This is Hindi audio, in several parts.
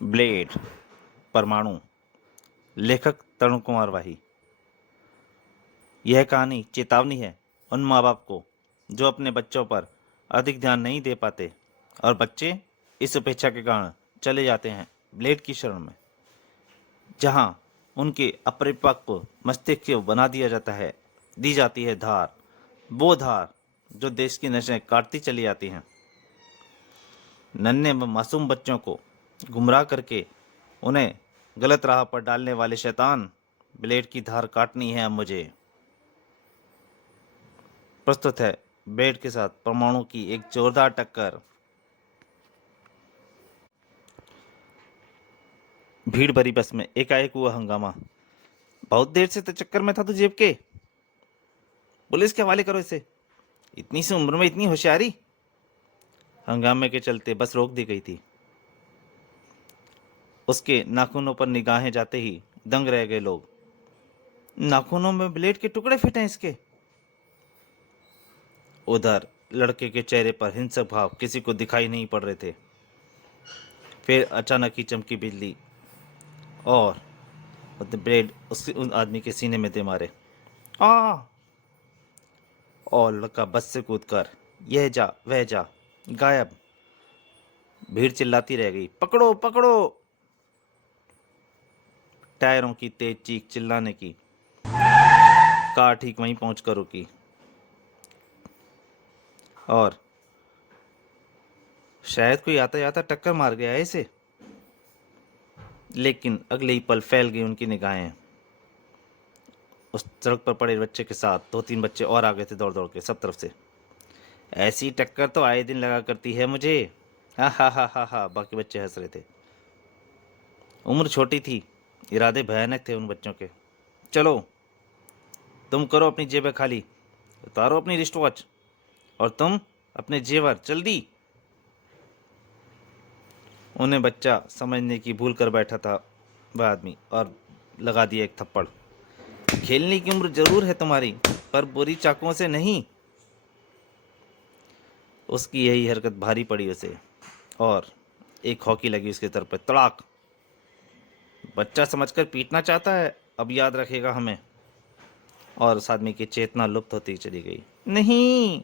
ब्लेड, परमाणु, लेखक तरुण कुमार वाही। यह कहानी चेतावनी है उन माँ बाप को जो अपने बच्चों पर अधिक ध्यान नहीं दे पाते और बच्चे इस उपेक्षा के कारण चले जाते हैं ब्लेड की शरण में, जहां उनके अपरिपक्व मस्तिष्क को बना दिया जाता है, दी जाती है धार, वो धार जो देश की नसें काटती चली जाती हैं। नन्हे व मासूम बच्चों को गुमराह करके उन्हें गलत राह पर डालने वाले शैतान ब्लेड की धार काटनी है अब मुझे। प्रस्तुत है ब्लेड के साथ परमाणु की एक जोरदार टक्कर। भीड़ भरी बस में एकाएक हुआ हंगामा। बहुत देर से तो चक्कर में था तू जेब के, पुलिस के हवाले करो इसे, इतनी सी उम्र में इतनी होशियारी। हंगामे के चलते बस रोक दी गई थी। उसके नाखूनों पर निगाहें जाते ही दंग रह गए लोग। नाखूनों में ब्लेड के टुकड़े फिट हैं इसके। उधर लड़के के चेहरे पर हिंसक भाव किसी को दिखाई नहीं पड़ रहे थे। फिर अचानक ही चमकी बिजली और ब्लेड उन आदमी के सीने में दे मारे। आ और लड़का बस से कूदकर यह जा वह जा गायब। भीड़ चिल्लाती रह गई, पकड़ो पकड़ो। टायरों की तेज चीख चिल्लाने की कार ठीक वहीं पहुंचकर रुकी और शायद कोई आता जाता टक्कर मार गया है इसे। लेकिन अगले ही पल फैल गई उनकी निगाहें। उस सड़क पर पड़े बच्चे के साथ दो तीन बच्चे और आ गए थे दौड़ दौड़ के सब तरफ से। ऐसी टक्कर तो आए दिन लगा करती है मुझे। हा हा हा हा हा। बाकी बच्चे हंस रहे थे। उम्र छोटी थी, इरादे भयानक थे उन बच्चों के। चलो तुम करो अपनी जेबें खाली, उतारो अपनी रिस्ट वॉच और तुम अपने जेवर जल्दी। उन्हें बच्चा समझने की भूल कर बैठा था वह आदमी और लगा दिया एक थप्पड़। खेलने की उम्र जरूर है तुम्हारी, पर बुरी चाकुओं से नहीं। उसकी यही हरकत भारी पड़ी उसे और एक हॉकी लगी उसके सर पर तड़ाक। बच्चा समझकर पीटना चाहता है, अब याद रखेगा हमें। और उस आदमी की चेतना लुप्त होती चली गई। नहीं।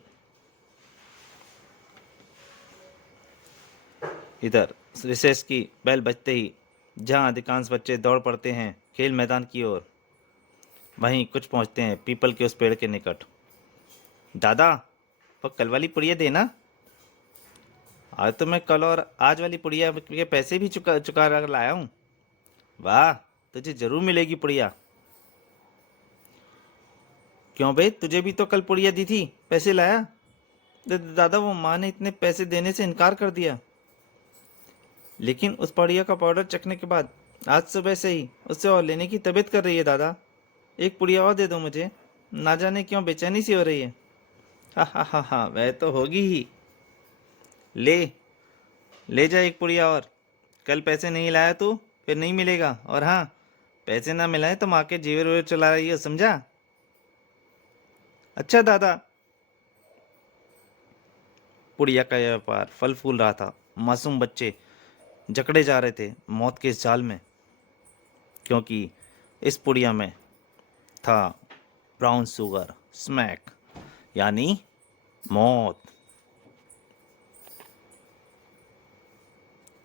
इधर रिसेस की बेल बजते ही जहां अधिकांश बच्चे दौड़ पड़ते हैं खेल मैदान की ओर, वहीं कुछ पहुंचते हैं पीपल के उस पेड़ के निकट। दादा, वो कल वाली पुड़िया देना। आज तो मैं कल और आज वाली पुड़िया के पैसे भी चुका चुका कर लाया हूँ। वाह, तुझे जरूर मिलेगी पुड़िया। क्यों भाई, तुझे भी तो कल पुड़िया दी थी, पैसे लाया? दादा, वो माँ ने इतने पैसे देने से इनकार कर दिया। लेकिन उस पुड़िया का पाउडर चखने के बाद आज सुबह से ही उससे और लेने की तबीयत कर रही है। दादा, एक पुड़िया और दे दो मुझे, ना जाने क्यों बेचैनी सी हो रही है। हा हा हा हा, वह तो होगी ही। ले ले जा एक पुड़िया और। कल पैसे नहीं लाया तू, फिर नहीं मिलेगा। और हाँ, पैसे ना मिलाए तो माँ के जेवर वेवर चला रही हो, समझा? अच्छा दादा। पुड़िया का यह व्यापार फल फूल रहा था। मासूम बच्चे जकड़े जा रहे थे मौत के इस जाल में, क्योंकि इस पुड़िया में था ब्राउन शुगर स्मैक, यानी मौत।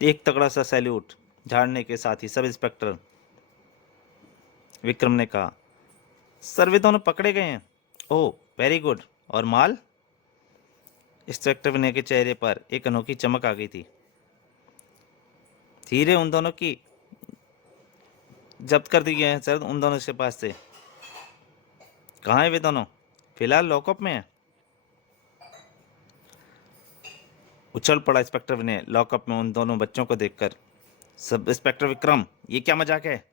एक तगड़ा सा सैल्यूट झाड़ने के साथ ही सब इंस्पेक्टर विक्रम ने कहा, सर वे दोनों पकड़े गए हैं। Oh very good. और माल? इंस्पेक्टर विनय के चेहरे पर एक अनोखी चमक आ गई थी। हीरे उन दोनों की जब्त कर दिए हैं सर, उन दोनों के पास से। कहाँ है वे दोनों? फिलहाल लॉकअप में है। उछल पड़ा इंस्पेक्टर विनय लॉकअप में उन दोनों बच्चों को देखकर। सब इंस्पेक्टर विक्रम, ये क्या मजाक है?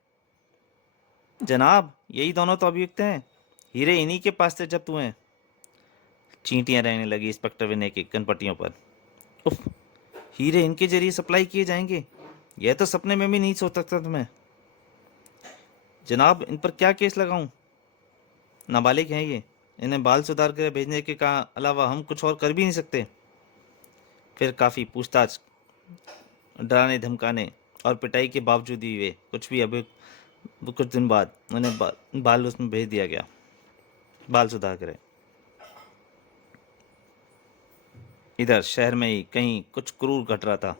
जनाब, यही दोनों तो अभियुक्त हैं, हीरे इन्हीं के पास से जब्त हुए हैं। चींटियां रहने लगी इंस्पेक्टर विनय की कनपटियों पर। उफ, हीरे इनके जरिए सप्लाई किए जाएंगे, यह तो सपने में भी नहीं सोच सकता था मैं। जनाब, इन पर क्या केस लगाऊं? नाबालिग हैं ये, इन्हें बाल सुधार कर भेजने के का अलावा हम कुछ और कर भी नहीं सकते। फिर काफ़ी पूछताछ, डराने धमकाने और पिटाई के बावजूद भी वे कुछ भी अभी कुछ दिन बाद उन्हें बाल उसमें भेज दिया गया, बाल सुधार करे। इधर शहर में ही कहीं कुछ क्रूर घट रहा था।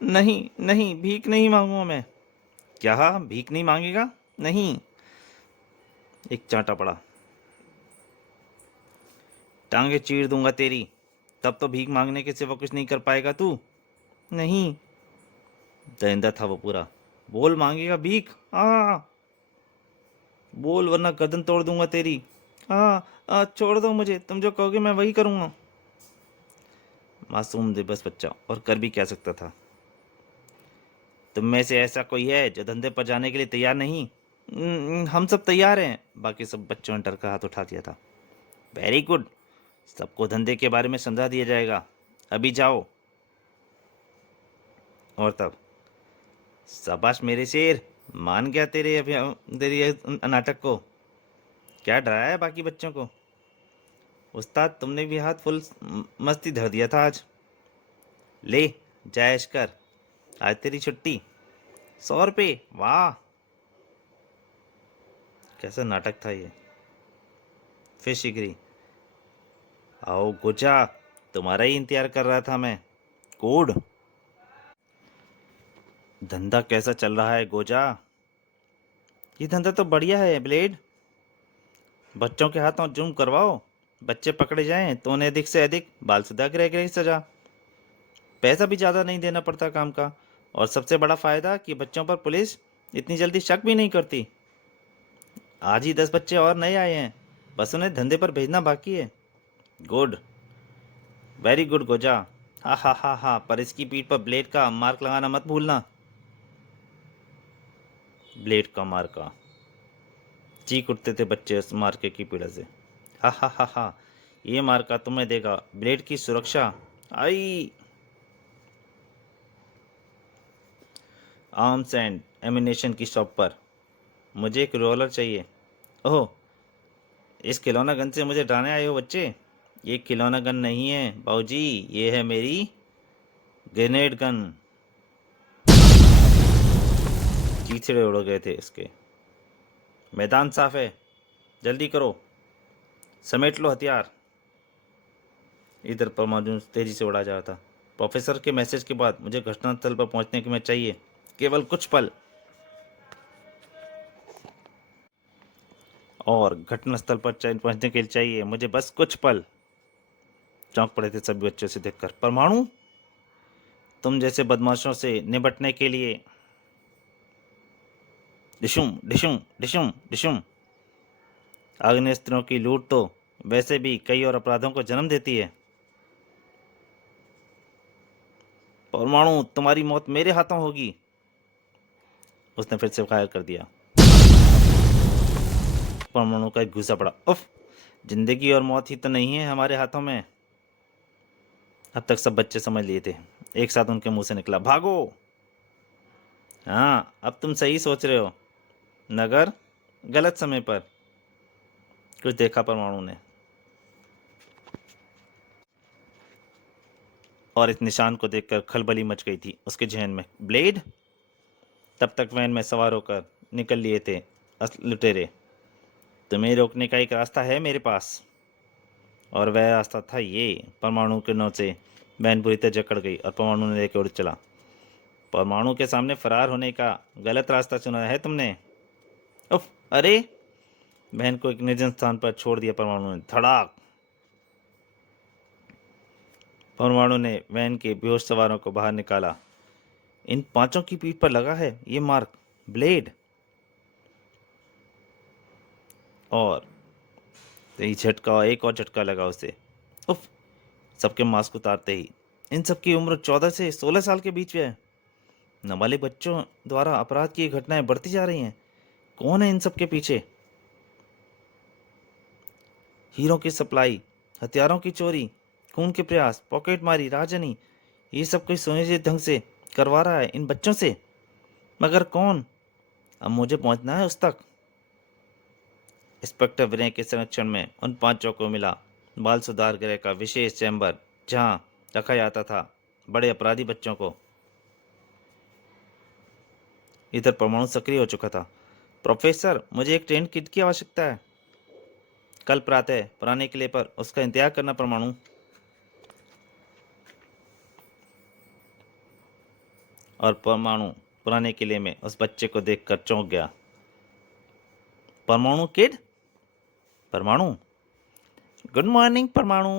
नहीं नहीं, भीख नहीं मांगूंगा मैं। क्या भीख नहीं मांगेगा? नहीं। एक चांटा पड़ा। टांगे चीर दूंगा तेरी, तब तो भीख मांगने के सिवा कुछ नहीं कर पाएगा तू। नहीं। दरिंदा था वो पूरा। बोल, मांगेगा भीख? बोल वरना गर्दन तोड़ दूंगा तेरी। छोड़ दो मुझे, तुम जो कहोगे मैं वही करूंगा। मासूम दिवस बच्चा, और कर भी क्या सकता था। तुम में से ऐसा कोई है जो धंधे पर जाने के लिए तैयार नहीं? हम सब तैयार हैं। बाकी सब बच्चों ने डर कर हाथ उठा दिया था। वेरी गुड, सबको धंधे के बारे में समझा दिया जाएगा। अभी जाओ। और तब शाबाश मेरे शेर, मान गया तेरे ये नाटक को। क्या डराया है बाकी बच्चों को? उस्ताद, तुमने भी हाथ फुल मस्ती धर दिया था आज। ले, जायश कर, आज तेरी छुट्टी। 100 रुपये, वाह। कैसा नाटक था ये। फिर शिगरी, आओ गोचा, तुम्हारा ही इंतजार कर रहा था मैं। कोड, धंधा कैसा चल रहा है गोजा? ये धंधा तो बढ़िया है ब्लेड। बच्चों के हाथों जुर्म करवाओ, बच्चे पकड़े जाएं तो उन्हें अधिक से अधिक बाल सुधा गृह की सजा। पैसा भी ज़्यादा नहीं देना पड़ता काम का, और सबसे बड़ा फ़ायदा कि बच्चों पर पुलिस इतनी जल्दी शक भी नहीं करती। आज ही 10 बच्चे और नए आए हैं, बस उन्हें धंधे पर भेजना बाकी है। गुड, वेरी गुड गोजा। हा, पर इसकी पीठ पर ब्लेड का मार्क लगाना मत भूलना। ब्लेड का मार्का। चीख उठते थे बच्चे उस मार्के की पीड़ा से। हा, ये मार्का तुम्हें देगा ब्लेड की सुरक्षा। आई। आर्म्स एंड एमिनेशन की शॉप पर मुझे एक रोलर चाहिए। ओह, इस खिलौना गन से मुझे डराने आए हो बच्चे? ये खिलौना गन नहीं है बाबूजी, ये है मेरी ग्रेनेड गन। चीथड़े उड़ गए थे इसके। मैदान साफ है, जल्दी करो, समेट लो हथियार। इधर परमाणु तेजी से उड़ा जा रहा था। प्रोफेसर के मैसेज के बाद मुझे घटनास्थल पर पहुंचने के में चाहिए केवल कुछ पल। और घटनास्थल पर पहुंचने के लिए चाहिए मुझे बस कुछ पल। चौंक पड़े थे सभी बच्चों से देखकर। परमाणु, तुम जैसे बदमाशों से निपटने के लिए। डिशुम डिशुम डिशुम डिशुम। आग्नेयास्त्रों की लूट तो वैसे भी कई और अपराधों को जन्म देती है। परमाणु, तुम्हारी मौत मेरे हाथों होगी। उसने फिर से फायर कर दिया। परमाणु का एक घुसा पड़ा। उफ, जिंदगी और मौत ही तो नहीं है हमारे हाथों में। अब तक सब बच्चे समझ लिए थे। एक साथ उनके मुंह से निकला, भागो। हाँ, अब तुम सही सोच रहे हो, नगर गलत समय पर। कुछ देखा परमाणु ने, और इस निशान को देखकर खलबली मच गई थी उसके जहन में। ब्लेड? तब तक वैन में सवार होकर निकल लिए थे लुटेरे। तुम्हें रोकने का एक रास्ता है मेरे पास, और वह रास्ता था ये। परमाणु के नौ से वैन बुरी तरह जकड़ गई और परमाणु ने लेकर उड़ चला। परमाणु के सामने फरार होने का गलत रास्ता चुना है तुमने। उफ, अरे। बहन को एक निर्जन स्थान पर छोड़ दिया परमाणु ने। धड़ाक। परमाणु ने वैन के बेहोश सवारों को बाहर निकाला। इन पांचों की पीठ पर लगा है ये मार्क, ब्लेड। और यही झटका, एक और झटका लगा उसे। उफ, सबके मास्क उतारते ही। इन सबकी उम्र 14 से 16 साल के बीच में है। नाबालिग बच्चों द्वारा अपराध की घटनाएं बढ़ती जा रही हैं। कौन है इन सबके पीछे? हीरों की सप्लाई, हथियारों की चोरी, खून के प्रयास, पॉकेटमारी, राजनी, ये सब कोई सुनिश्चित ढंग से करवा रहा है इन बच्चों से। मगर कौन? अब मुझे पहुंचना है उस तक। इंस्पेक्टर विनय के संरक्षण में उन पांचों को मिला बाल सुधार गृह का विशेष चैम्बर, जहां रखा जाता था बड़े अपराधी बच्चों को। इधर परमाणु सक्रिय हो चुका था। प्रोफेसर, मुझे एक ट्रेन किट की आवश्यकता है। कल प्रातः पुराने किले पर उसका इंतजार करना परमाणु। और परमाणु पुराने किले में उस बच्चे को देखकर चौंक गया। परमाणु किड? परमाणु? गुड मॉर्निंग परमाणु।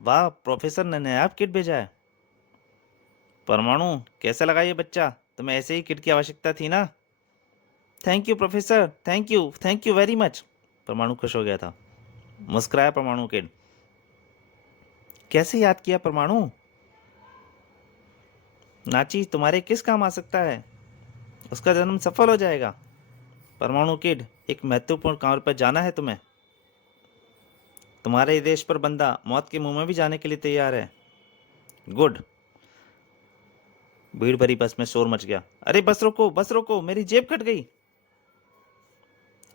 वाह, प्रोफेसर ने नया किट भेजा है। परमाणु, कैसा लगा ये बच्चा? तुम्हें ऐसे ही किट की आवश्यकता थी ना? Thank you professor, thank you very much. परमाणु खुश हो गया था। मुस्कुराया परमाणु किड। कैसे याद किया परमाणु? नाची तुम्हारे किस काम आ सकता है? उसका जन्म सफल हो जाएगा। परमाणु किड, एक महत्वपूर्ण काम पर जाना है तुम्हें। तुम्हारे देश पर बंदा मौत के मुंह में भी जाने के लिए तैयार है। गुड। भीड़ भरी बस में शोर मच गया। अरे बस रोको, मेरी जेब कट गई।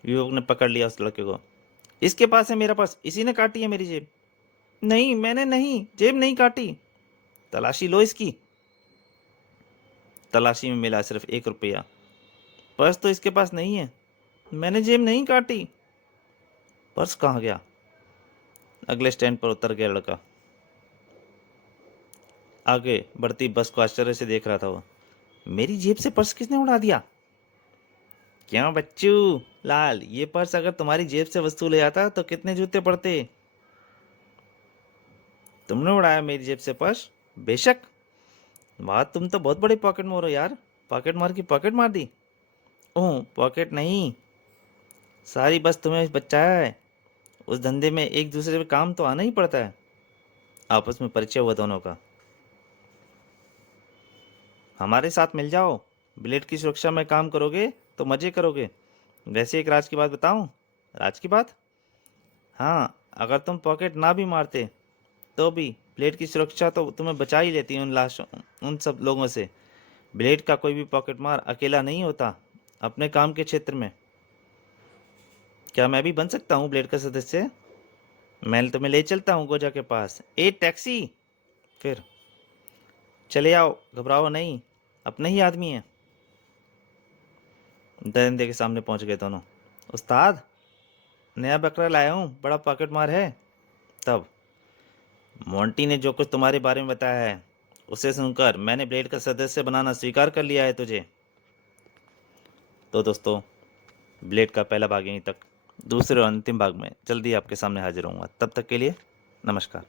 युवक ने पकड़ लिया उस लड़के को। इसके पास है मेरा पर्स, इसी ने काटी है मेरी जेब। नहीं, मैंने नहीं, जेब नहीं काटी। तलाशी लो इसकी। तलाशी में मिला सिर्फ 1 रुपया। पर्स तो इसके पास नहीं है। मैंने जेब नहीं काटी। पर्स कहाँ गया? अगले स्टैंड पर उतर गया लड़का। आगे बढ़ती बस को आश्चर्य से देख रहा था वो। मेरी जेब से पर्स किसने उड़ा दिया? क्यों बच्चू लाल, ये पर्स अगर तुम्हारी जेब से वस्तु ले आता तो कितने जूते पड़ते। तुमने उड़ाया मेरी जेब से पर्स? बेशक। वाह, तुम तो बहुत बड़े पॉकेट मार हो यार। पॉकेट मार की पॉकेट मार दी। ओह, पॉकेट नहीं, सारी बस तुम्हें बचाया है। उस धंधे में एक दूसरे पे काम तो आना ही पड़ता है। आपस में परिचय हुआ दोनों का। हमारे साथ मिल जाओ। ब्लेड की सुरक्षा में काम करोगे तो मजे करोगे। वैसे एक राज की बात बताऊं? राज की बात? हाँ, अगर तुम पॉकेट ना भी मारते तो भी ब्लेड की सुरक्षा तो तुम्हें बचा ही लेती उन लाशों, उन सब लोगों से। ब्लेड का कोई भी पॉकेट मार अकेला नहीं होता अपने काम के क्षेत्र में। क्या मैं भी बन सकता हूँ ब्लेड का सदस्य? मैं तुम्हें ले चलता हूँ गोजा के पास। ए टैक्सी! फिर चले आओ, घबराओ नहीं, अपने ही आदमी है। दरिंदे के सामने पहुंच गए दोनों। उस्ताद, नया बकरा लाया हूँ, बड़ा पॉकेट मार है। तब मोंटी ने जो कुछ तुम्हारे बारे में बताया है उसे सुनकर मैंने ब्लेड का सदस्य बनाना स्वीकार कर लिया है तुझे। तो दोस्तों, ब्लेड का पहला भाग यहीं तक। दूसरे और अंतिम भाग में जल्दी आपके सामने हाजिर होऊंगा। तब तक के लिए नमस्कार।